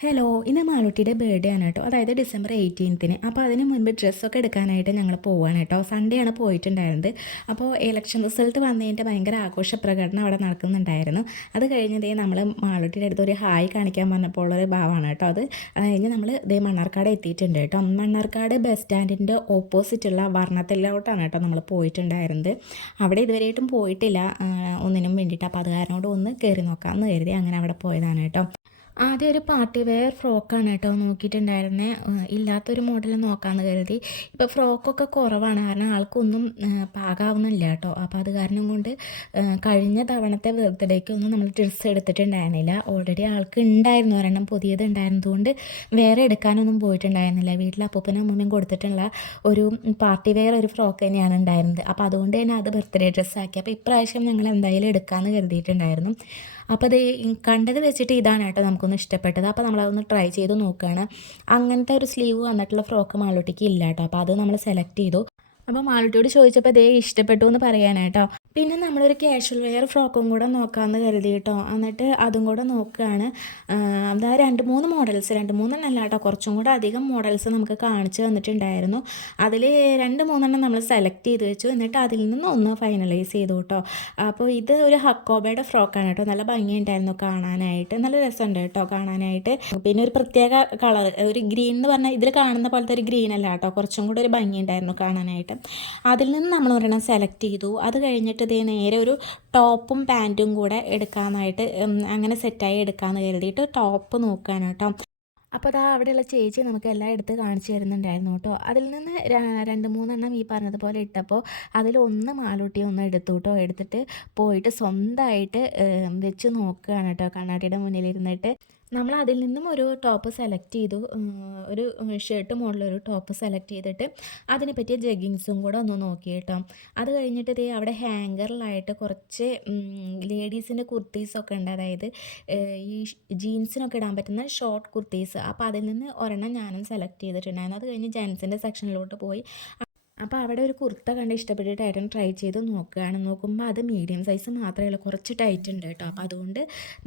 Hello, ഇന്ന് മാളൂട്ടിയുടെ birthday ആണ് കേട്ടോ. അതായത് ഡിസംബർ 18-ന്. അപ്പോൾ അതിന് മുൻപ് ഡ്രസ്സൊക്കെ എടുക്കാനായിട്ട് ഞങ്ങൾ പോവുകയാണ് കേട്ടോ. സൺഡേ ആണ് പോയിട്ടുണ്ടായിരുന്നത്. അപ്പോൾ ഇലക്ഷൻ റിസൾട്ട് വന്നതിൻ്റെ ഭയങ്കര ആഘോഷ പ്രകടനം അവിടെ നടക്കുന്നുണ്ടായിരുന്നു. അത് കഴിഞ്ഞതേ നമ്മൾ മാളൂട്ടിയുടെ അടുത്ത് ഒരു ഹായ് കാണിക്കാൻ പറഞ്ഞപ്പോൾ ഉള്ളൊരു ഭാവമാണ് കേട്ടോ അത്. കഴിഞ്ഞ് നമ്മൾ ഇതേ മണ്ണാർക്കാട് എത്തിയിട്ടുണ്ട് കേട്ടോ. മണ്ണാർക്കാട് ബസ് സ്റ്റാൻഡിൻ്റെ ഓപ്പോസിറ്റുള്ള വർണ്ണത്തിലോട്ടാണ് കേട്ടോ നമ്മൾ പോയിട്ടുണ്ടായിരുന്നത്. അവിടെ ഇതുവരെയായിട്ടും പോയിട്ടില്ല ഒന്നിനും വേണ്ടിയിട്ട്. അപ്പോൾ അത് കാരണോട് ഒന്ന് കയറി നോക്കാമെന്ന് കരുതി അങ്ങനെ അവിടെ പോയതാണ് കേട്ടോ. ആദ്യം ഒരു പാർട്ടി വെയർ ഫ്രോക്കാണ് കേട്ടോ നോക്കിയിട്ടുണ്ടായിരുന്നത്. ഇല്ലാത്തൊരു മോഡൽ നോക്കാമെന്ന് കരുതി. ഇപ്പോൾ ഫ്രോക്കൊക്കെ കുറവാണ്, കാരണം ആൾക്കൊന്നും പാകാവുന്നില്ല കേട്ടോ. അപ്പോൾ അത് കാരണം കൊണ്ട് കഴിഞ്ഞ തവണത്തെ ബർത്ത്ഡേക്കൊന്നും നമ്മൾ ഡ്രസ്സ് എടുത്തിട്ടുണ്ടായിരുന്നില്ല. ഓൾറെഡി ആൾക്ക് ഉണ്ടായിരുന്നു ഒരെണ്ണം പുതിയത് ഉണ്ടായിരുന്നതുകൊണ്ട് വേറെ എടുക്കാനൊന്നും പോയിട്ടുണ്ടായിരുന്നില്ല. വീട്ടിൽ അപ്പൂപ്പനും അമ്മൂമ്മയും കൊടുത്തിട്ടുള്ള ഒരു പാർട്ടി വെയർ ഒരു ഫ്രോക്ക് തന്നെയാണ് ഉണ്ടായിരുന്നത്. അപ്പോൾ അതുകൊണ്ട് തന്നെ അത് ബർത്ത്ഡേ ഡ്രസ്സാക്കി. അപ്പോൾ ഇപ്രാവശ്യം ഞങ്ങൾ എന്തായാലും എടുക്കാമെന്ന് കരുതിയിട്ടുണ്ടായിരുന്നു. അപ്പോൾ അത് കണ്ടത് വെച്ചിട്ട് ഇതാണ് കേട്ടോ നമുക്കൊന്ന് ഇഷ്ടപ്പെട്ടത്. അപ്പോൾ നമ്മളതൊന്ന് ട്രൈ ചെയ്ത് നോക്കുകയാണ്. അങ്ങനത്തെ ഒരു സ്ലീവ് വന്നിട്ടുള്ള ഫ്രോക്ക് മാളൂട്ടിക്ക് ഇല്ല കേട്ടോ. അപ്പോൾ അത് നമ്മൾ സെലക്ട് ചെയ്തു. അപ്പോൾ മാളൂട്ടിയോട് ചോദിച്ചപ്പോൾ അതേ ഇഷ്ടപ്പെട്ടു എന്ന് പറയാനായിട്ടോ. പിന്നെ നമ്മളൊരു കാഷ്വൽ വെയർ ഫ്രോക്കും കൂടെ നോക്കാമെന്ന് കരുതി കേട്ടോ. എന്നിട്ട് അതും കൂടെ നോക്കുകയാണ്. അതാ 2-3 മോഡൽസ്, 2-3 കേട്ടോ, കുറച്ചും കൂടെ അധികം മോഡൽസ് നമുക്ക് കാണിച്ചു തന്നിട്ടുണ്ടായിരുന്നു. അതിൽ 2-3 നമ്മൾ സെലക്ട് ചെയ്ത് വെച്ചു. എന്നിട്ട് അതിൽ നിന്ന് ഒന്ന് ഫൈനലൈസ് ചെയ്തു കേട്ടോ. അപ്പോൾ ഇത് ഒരു ഹക്കോബയുടെ ഫ്രോക്കാണ് കേട്ടോ. നല്ല ഭംഗിയുണ്ടായിരുന്നു കാണാനായിട്ട്, നല്ല രസമുണ്ട് കേട്ടോ കാണാനായിട്ട്. പിന്നെ ഒരു പ്രത്യേക കളർ, ഒരു ഗ്രീൻ എന്ന് പറഞ്ഞാൽ ഇതിൽ കാണുന്ന പോലത്തെ ഒരു ഗ്രീൻ അല്ല കേട്ടോ, കുറച്ചും കൂടെ ഒരു ഭംഗിയുണ്ടായിരുന്നു കാണാനായിട്ട്. അതിൽ നിന്ന് നമ്മൾ ഒരെണ്ണം സെലക്ട് ചെയ്തു. അത് കഴിഞ്ഞിട്ട് ഇതേ നേരെ ഒരു ടോപ്പും പാൻറ്റും കൂടെ എടുക്കാനായിട്ട് അങ്ങനെ സെറ്റായി എടുക്കാമെന്ന് കരുതിയിട്ട് ടോപ്പ് നോക്കുകയാണ് കേട്ടോ. അപ്പോൾ അതാ അവിടെയുള്ള ചേച്ചി നമുക്ക് എല്ലാം എടുത്ത് കാണിച്ചു തരുന്നുണ്ടായിരുന്നു കേട്ടോ. അതിൽ നിന്ന് 2-3 ഈ പറഞ്ഞതുപോലെ ഇട്ടപ്പോൾ അതിലൊന്ന് മാലൂട്ടി ഒന്ന് എടുത്തു കേട്ടോ. എടുത്തിട്ട് പോയിട്ട് സ്വന്തമായിട്ട് വെച്ച് നോക്കുകയാണ് കേട്ടോ കണ്ണാടിയുടെ മുന്നിലിരുന്നിട്ട്. നമ്മൾ അതിൽ നിന്നും ഒരു ടോപ്പ് സെലക്ട് ചെയ്തു. ഒരു ഷർട്ട് മോഡലൊരു ടോപ്പ് സെലക്ട് ചെയ്തിട്ട് അതിനെ പറ്റിയ ജഗ്ഗിങ്സും കൂടെ ഒന്ന് നോക്കി കേട്ടോ. അത് കഴിഞ്ഞിട്ട് ഇതേ അവിടെ ഹാങ്കറിലായിട്ട് കുറച്ച് ലേഡീസിൻ്റെ കുർത്തീസൊക്കെ ഉണ്ട്. അതായത് ഈ ജീൻസിനൊക്കെ ഇടാൻ പറ്റുന്ന ഷോർട്ട് കുർത്തീസ്. അപ്പോൾ അതിൽ നിന്ന് ഒരെണ്ണം ഞാനും സെലക്ട് ചെയ്തിട്ടുണ്ടായിരുന്നു. അത് കഴിഞ്ഞ് ജെൻസിൻ്റെ സെക്ഷനിലോട്ട് പോയി. അപ്പോൾ അവിടെ ഒരു കുർത്ത കണ്ട് ഇഷ്ടപ്പെട്ടിട്ടായിട്ടും ട്രൈ ചെയ്ത് നോക്കുകയാണ്. നോക്കുമ്പോൾ അത് മീഡിയം സൈസ് മാത്രമേ ഉള്ളൂ, കുറച്ച് ടൈറ്റ് ഉണ്ട് കേട്ടോ. അപ്പോൾ അതുകൊണ്ട്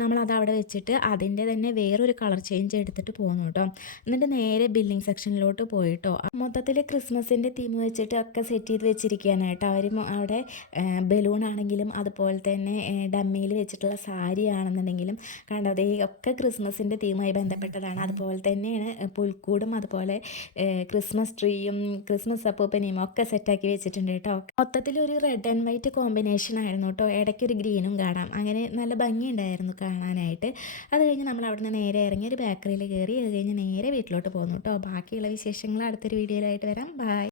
നമ്മളത് അവിടെ വെച്ചിട്ട് അതിൻ്റെ തന്നെ വേറൊരു കളർ ചേഞ്ച് എടുത്തിട്ട് പോകുന്നു കേട്ടോ. എന്നിട്ട് നേരെ ബില്ലിംഗ് സെക്ഷനിലോട്ട് പോയിട്ടോ. മൊത്തത്തിൽ ക്രിസ്മസിൻ്റെ തീം വെച്ചിട്ട് ഒക്കെ സെറ്റ് ചെയ്ത് വെച്ചിരിക്കുകയാണ് കേട്ടോ. അവർ അവിടെ ബലൂൺ ആണെങ്കിലും അതുപോലെ തന്നെ ഡമ്മിയിൽ വെച്ചിട്ടുള്ള സാരി ആണെന്നുണ്ടെങ്കിലും കണ്ടതേ ഒക്കെ ക്രിസ്മസിൻ്റെ തീമുമായി ബന്ധപ്പെട്ടതാണ്. അതുപോലെ തന്നെയാണ് പുൽക്കൂടും അതുപോലെ ക്രിസ്മസ് ട്രീയും ക്രിസ്മസ് അപ്പൂപ്പനെയും ഒക്കെ സെറ്റാക്കി വെച്ചിട്ടുണ്ട് കേട്ടോ. മൊത്തത്തിൽ ഒരു റെഡ് ആൻഡ് വൈറ്റ് കോമ്പിനേഷൻ ആയിരുന്നു കേട്ടോ. ഇടയ്ക്കൊരു ഗ്രീനും കാണാം. അങ്ങനെ നല്ല ഭംഗിയുണ്ടായിരുന്നു കാണാനായിട്ട്. അത് കഴിഞ്ഞ് നമ്മൾ അവിടെ നിന്ന് നേരെ ഇറങ്ങി ഒരു ബേക്കറിയിൽ കയറി. അത് കഴിഞ്ഞ് നേരെ വീട്ടിലോട്ട് പോകുന്നു കേട്ടോ. ബാക്കിയുള്ള വിശേഷങ്ങൾ അടുത്തൊരു വീഡിയോയിലായിട്ട് വരാം. ബൈ.